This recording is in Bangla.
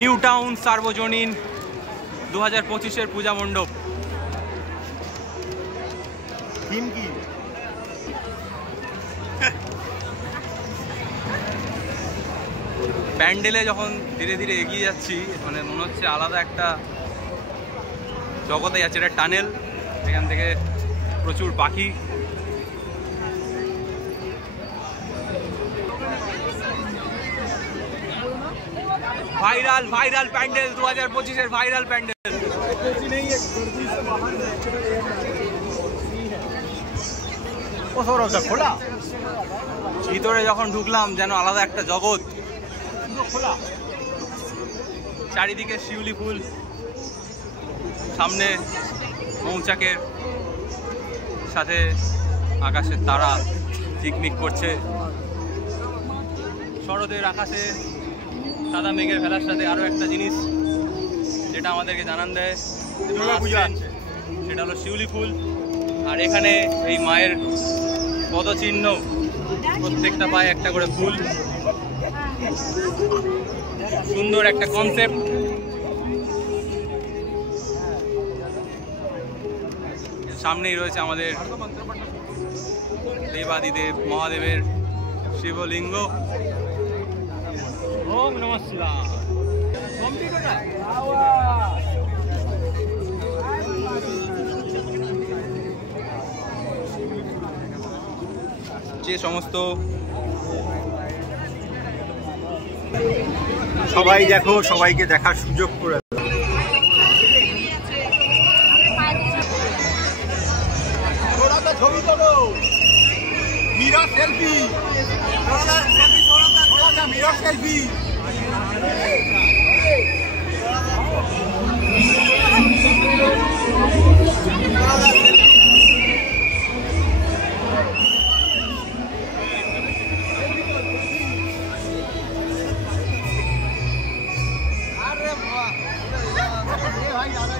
নিউ টাউন সার্বজনীন 2025-এর পূজা মণ্ডপ। থিম কি? প্যান্ডেলে যখন ধীরে ধীরে এগিয়ে যাচ্ছি, মানে মনে হচ্ছে আলাদা একটা জগতে যাচ্ছে। এটা টানেল, এখান থেকে প্রচুর পাখি। ভাইরাল ভাইরাল প্যান্ডেল, 2025-এর ভাইরাল প্যান্ডেল। খোলা, ভিতরে যখন ঢুকলাম যেন আলাদা একটা জগৎ। খোলা, চারিদিকে শিউলি ফুল, সামনে মৌচাকের সাথে আকাশের তারা ঝিকমিক করছে। শরতের আকাশে সাদা মেঘের ভেলার সাথে আরো একটা জিনিস যেটা আমাদেরকে জানান দেয় সেটা হলো শিউলি ফুল। আর এখানে এই মায়ের পদচিহ্ন, প্রত্যেকটা পায়ে একটা করে ফুল। সুন্দর একটা কনসেপ্ট। সামনেই রয়েছে আমাদের দেবাদিদেব মহাদেবের শিবলিঙ্গ। ওম নমঃ শিবায়। যে সমস্ত সবাই দেখো, সবাইকে দেখার সুযোগ করে ছবি তোলো। Mirror selfie, mirror selfie. আরে বাহ, ভাই দাদা